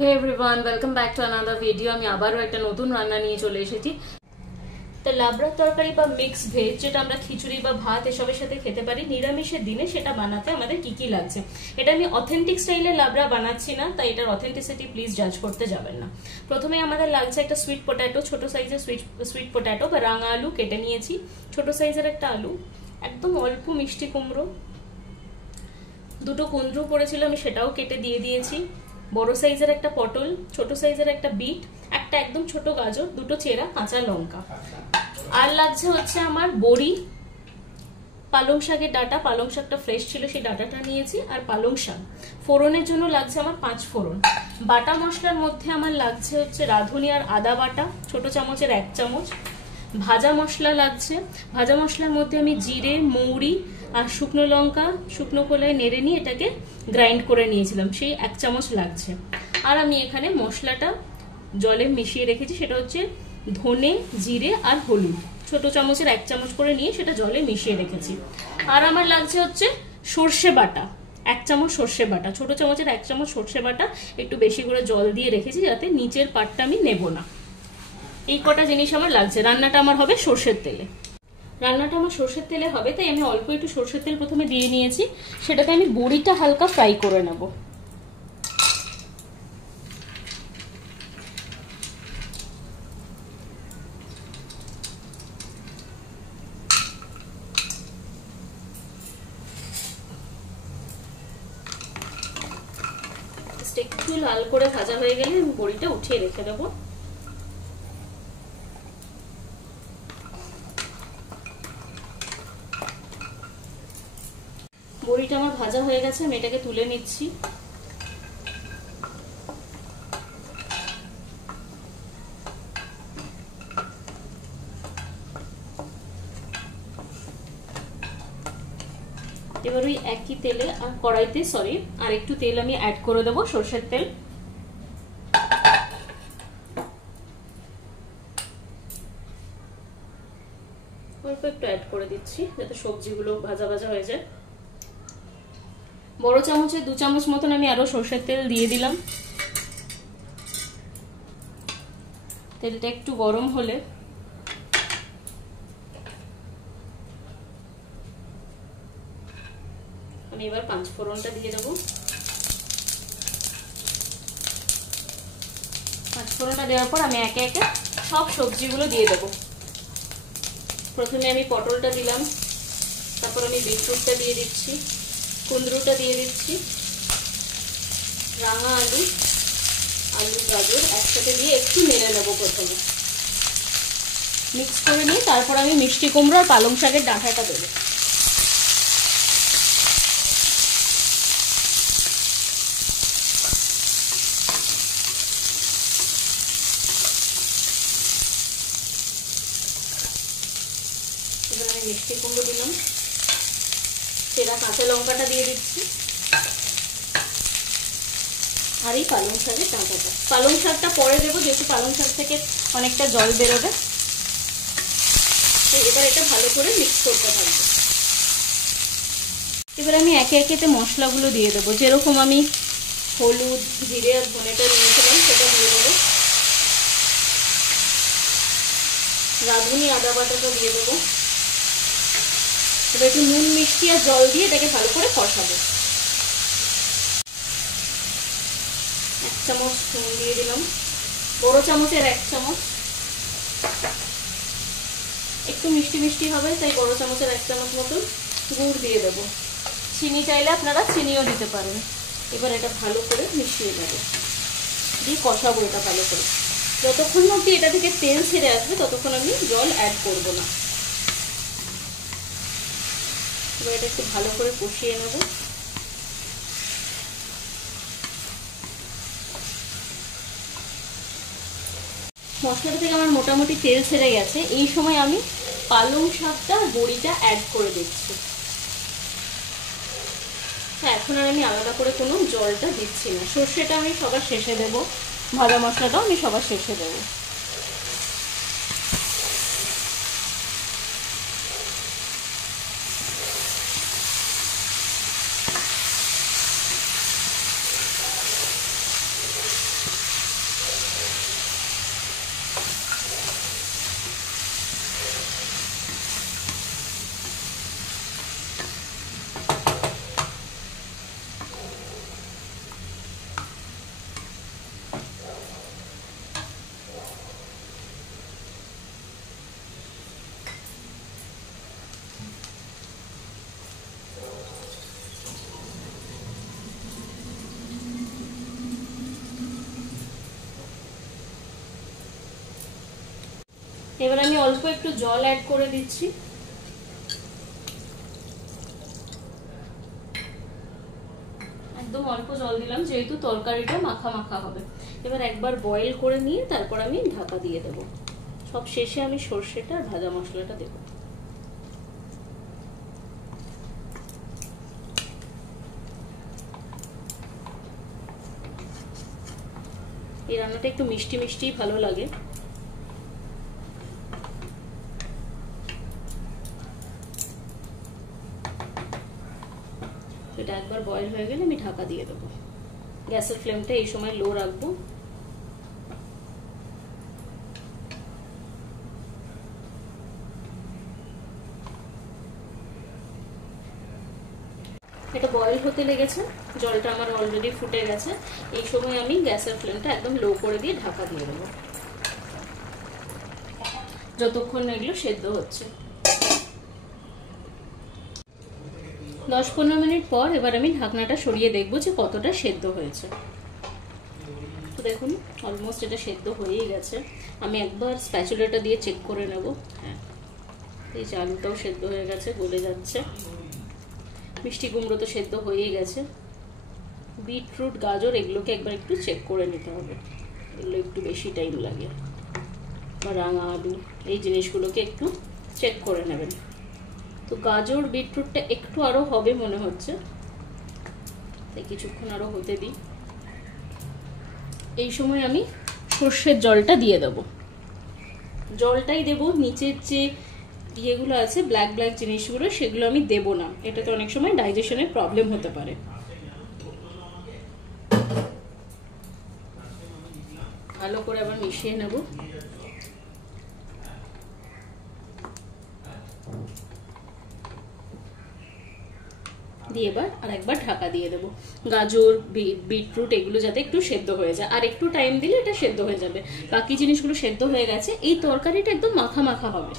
Hey everyone, welcome back to another video. আমি আবারও একটা নতুন রান্না নিয়ে চলে এসেছি। তো লাবড়ার তরকারি বা মিক্স ভেজ, যেটা আমরা খিচুড়ি বা ভাত এসবের সাথে খেতে পারি নিরামিষের দিনে, সেটা বানাতে আমাদের কি কি লাগছে। এটা আমি অথেন্টিক স্টাইলে লাবড়া বানাচ্ছি না, তাই এটার অথেন্টিসিটি প্লিজ জাজ করতে যাবেন না। প্রথমে আমাদের লাগছে একটা সুইট পটেটো, ছোট সাইজের সুইট পটেটো বা রাঙা আলু কেটে নিয়েছি, ছোট সাইজের একটা আলু, একদম অল্প মিষ্টি কুমড়ো, দুটো কুঁদরু পড়েছিল আমি সেটাও কেটে দিয়ে দিয়েছি, বড় সাইজের একটা পটল, ছোট সাইজের একটা বিট, একটা একদম ছোট গাজর, দুটো চেরা কাঁচা লঙ্কা। আর লাগছে হচ্ছে আমার বড়ি, পালং শাকের ডাটা, পালং শাকটা ফ্রেশ ছিল সেই ডাটাটা নিয়েছি, আর পালং শাক। ফোড়নের জন্য লাগছে আমার 5 ফোড়ন। বাটা মশলার মধ্যে আমার লাগছে হচ্ছে রাঁধুনি আর আদা বাটা, ছোট চামচের 1 চামচ। ভাজা মশলা লাগছে, ভাজা মশলার মধ্যে আমি জিরে, মৌরি আর শুকনো লঙ্কা শুকনো কলায় নেড়ে নিয়ে এটাকে গ্রাইন্ড করে নিয়েছিলাম, সেই 1 চামচ লাগছে। আর আমি এখানে মশলাটা জলে মিশিয়ে রেখেছি, সেটা হচ্ছে ধনে, জিরে আর হলুদ, ছোট চামচের 1 চামচ করে নিয়ে সেটা জলে মিশিয়ে রেখেছি। আর আমার লাগছে হচ্ছে সর্ষে বাটা, 1 চামচ সর্ষে বাটা, ছোট চামচের 1 চামচ সর্ষে বাটা, একটু বেশি করে জল দিয়ে রেখেছি যাতে নিচের পাটটা আমি নেব না। এই কটা জিনিস আমার লাগছে। রান্নাটা আমার হবে সর্ষের তেলে, রান্নাটা আমার সর্ষের তেলে হবে, তাই আমি অল্প একটু সর্ষের তেল প্রথমে দিয়ে নিয়েছি। সেটাতে আমি বড়িটা হালকা ফ্রাই করে নেব। একটু লাল করে ভাজা হয়ে গেলে আমি বড়িটা উঠিয়ে রেখে দেবো। বড়িটা আমার ভাজা হয়ে গেছে, আমি এটাকে তুলে নিচ্ছি। এবার ওই একই তেলে আর কড়াইতে আর একটু তেল আমি অ্যাড করে দেবো, সরষের তেল। অল্প একটু অ্যাড করে দিচ্ছি যাতে সবজিগুলো ভাজা ভাজা হয়ে যায়। বড় চামচে 2 চামচ মতন আমি আরো সরষের তেল দিয়ে দিলাম। তেলটা একটু গরম হলে আমি এবার 5 ফোড়নটা দিয়ে দেবো। 5 ফোড়নটা দেওয়ার পর আমি একে একে সব সবজিগুলো দিয়ে দেবো। প্রথমে আমি পটলটা দিলাম, তারপর আমি বিটরুটটা দিয়ে দিচ্ছি, কুঁদরুটা দিয়ে দিচ্ছি, রাঙা আলু, গাজর একসাথে দিয়ে একটু নেড়ে নেবো। প্রথমে মিক্স করে নিয়ে তারপর আমি মিষ্টি কুমড়ো আর পালং শাকের ডাঁটাটা দেবো। এবার আমি মিষ্টি কুমড়ো দিলাম, সেটা কাঁচা লঙ্কাটা দিয়ে দিচ্ছি, আর এই পালং শাকের ডাঁটাটা। পালং শাকটা পরে দেবো, যেহেতু পালং শাক থেকে অনেকটা জল বেরোবে। এবার এটা ভালো করে মিক্স করতে থাকবো। এবার আমি একে একে মশলাগুলো দিয়ে দেবো। যেরকম আমি হলুদ, জিরে আর ধনেটা নিয়েছিলাম সেটা দিয়ে দেবো। রাঁধুনি আদা বাটাটা দিয়ে দেবো। এবার একটু নুন, মিষ্টি আর জল দিয়ে এটাকে ভালো করে কষাবো। 1 চামচ নুন দিয়ে দিলাম, বড় চামচের 1 চামচ। একটু মিষ্টি মিষ্টি হবে তাই বড় চামচের 1 চামচ মতন গুড় দিয়ে দেবো। চিনি চাইলে আপনারা চিনিও দিতে পারেন। এবার এটা ভালো করে মিশিয়ে দেবো, দিয়ে কষাবো এটা ভালো করে। যতক্ষণ অবধি এটা থেকে তেল ছেড়ে আসবে ততক্ষণ আমি জল অ্যাড করব না। এবার এটা একটু ভালো করে কষিয়ে নেব। মশলাটা থেকে আমার মোটামুটি তেল ছেড়ে গেছে। এই সময় আমি পালং শাকটা আর বড়িটা অ্যাড করে দিচ্ছি। হ্যাঁ, এখন আর আমি আলাদা করে কোনো জলটা দিচ্ছি না। সর্ষেটা আমি সবার শেষে দেবো, ভাজা মশলাটাও আমি সবার শেষে দেবো। এবার আমি অল্প একটু জল অ্যাড করে দিচ্ছি। একদম অল্প জল দিলাম, যেহেতু তরকারিটা মাখা মাখা হবে। এবার একবার বয়েল করে নিয়ে তারপর আমি ঢাকা দিয়ে দেবো। সব শেষে আমি সর্ষেটা আর ভাজা মশলাটা দেবো। এই রান্নাটা একটু মিষ্টি মিষ্টি ভালো লাগে। এটা একবার বয়েল হয়ে গেলে আমি ঢাকা দিয়ে দেবো। গ্যাসের ফ্লেমটা এই সময় লো রাখবো। এটা বয়েল হতে লেগেছে, জলটা আমার অলরেডি ফুটে গেছে। এই সময় আমি গ্যাসের ফ্লেমটা একদম লো করে দিয়ে ঢাকা দিয়ে দেবো, যতক্ষণ এগুলো সেদ্ধ হচ্ছে। 10-15 মিনিট পর এবার আমি ঢাকনাটা সরিয়ে দেখবো যে কতটা সেদ্ধ হয়েছে। তো দেখুন অলমোস্ট এটা সেদ্ধ হয়েই গেছে। আমি একবার স্প্যাচুলাটা দিয়ে চেক করে নেব। হ্যাঁ, এই যে আলুটাও সেদ্ধ হয়ে গেছে, গলে যাচ্ছে। মিষ্টি কুমড়ো তো সেদ্ধ হয়েই গেছে। বিটরুট, গাজর এগুলোকে একবার একটু চেক করে নিতে হবে, এগুলো একটু বেশি টাইম লাগে। বা রাঙা আলু, এই জিনিসগুলোকে একটু চেক করে নেবেন। তো গাজর বিটরুটটা একটু আরো হবে মনে হচ্ছে, তাই কিছুক্ষণ আরো হতে দিই। এই সময় আমি সর্ষের জলটা দিয়ে দেব। জলটাই দেব, নিচের যে ইয়েগুলো আছে ব্ল্যাক ব্ল্যাক জিনিসগুলো সেগুলো আমি দেব না, এটাতে অনেক সময় ডাইজেশনের প্রবলেম হতে পারে। ভালো করে আবার মিশিয়ে নেব। দিয়ে এবার আর একবার ঢাকা দিয়ে দেবো। গাজর বিটরুট এগুলো যাতে একটু সেদ্ধ হয়ে যায়, আর একটু টাইম দিলে এটা সেদ্ধ হয়ে যাবে। বাকি জিনিসগুলো সেদ্ধ হয়ে গেছে, এই তরকারিটা একদম মাখা মাখা হবে।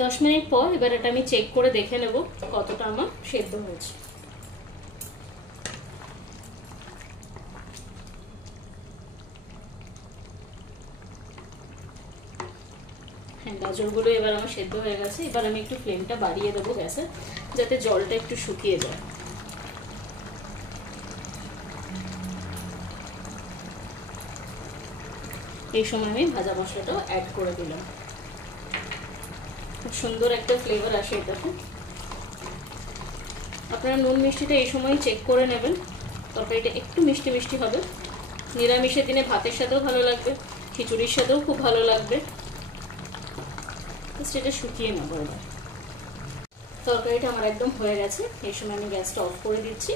10 মিনিট পর এবার এটা আমি চেক করে দেখে নেব কতটা আমার সেদ্ধ হয়েছে। হ্যাঁ, গাজরগুলো এবার আমার সেদ্ধ হয়ে গেছে। এবার আমি একটু ফ্লেমটা বাড়িয়ে দেবো গ্যাসে, যাতে জলটা একটু শুকিয়ে যায়। এই সময় আমি ভাজা মশলাটাও অ্যাড করে দিলাম। খুব সুন্দর একটা ফ্লেভার আসে এটাতে। আপনারা নুন মিষ্টিটা এই সময় চেক করে নেবেন। তরকারিটা একটু মিষ্টি মিষ্টি হবে। নিরামিষের দিনে ভাতের সাথেও ভালো লাগবে, খিচুড়ির সাথেও খুব ভালো লাগবে। সেটা শুকিয়ে নেবো এবার। তরকারিটা আমার একদম হয়ে গেছে। এই সময় আমি গ্যাসটা অফ করে দিচ্ছি।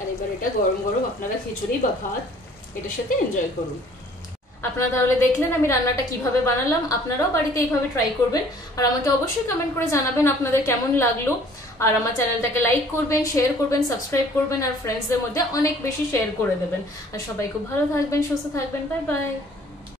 আর এবার এটা গরম গরম আপনারা খিচুড়ি বা ভাত এটার সাথে এনজয় করুন। আপনারা তাহলে দেখলেন আমি রান্নাটা কিভাবে বানালাম। আপনারাও বাড়িতে এইভাবে ট্রাই করবেন, আর আমাকে অবশ্যই কমেন্ট করে জানাবেন আপনাদের কেমন লাগলো। আর আমার চ্যানেলটাকে লাইক করবেন, শেয়ার করবেন, সাবস্ক্রাইব করবেন, আর ফ্রেন্ডসদের মধ্যে অনেক বেশি শেয়ার করে দেবেন। আর সবাই খুব ভালো থাকবেন, সুস্থ থাকবেন। Bye bye.